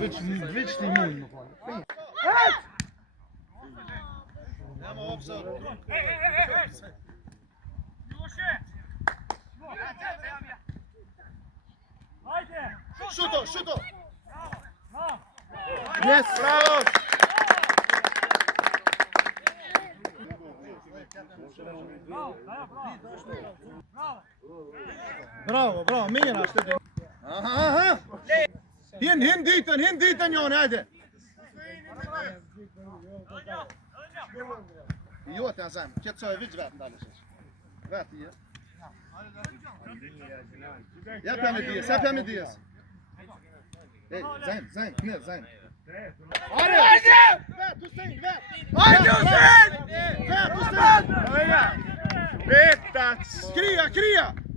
Veç të mund më falë. Nema obzor. Šuto! Yes, bravo! Bravo, mira shteti. Aha. Hin ditën Jon, hajde. Jo, ta zajm, qetësoj veç vetë ndalesh. Vetë je. Jap me dijes. Ej, zajm, knez, zajm. Hajde! Vet, Hussein, vet! Hajde Hussein! Vet, Hussein! Veta! Krija!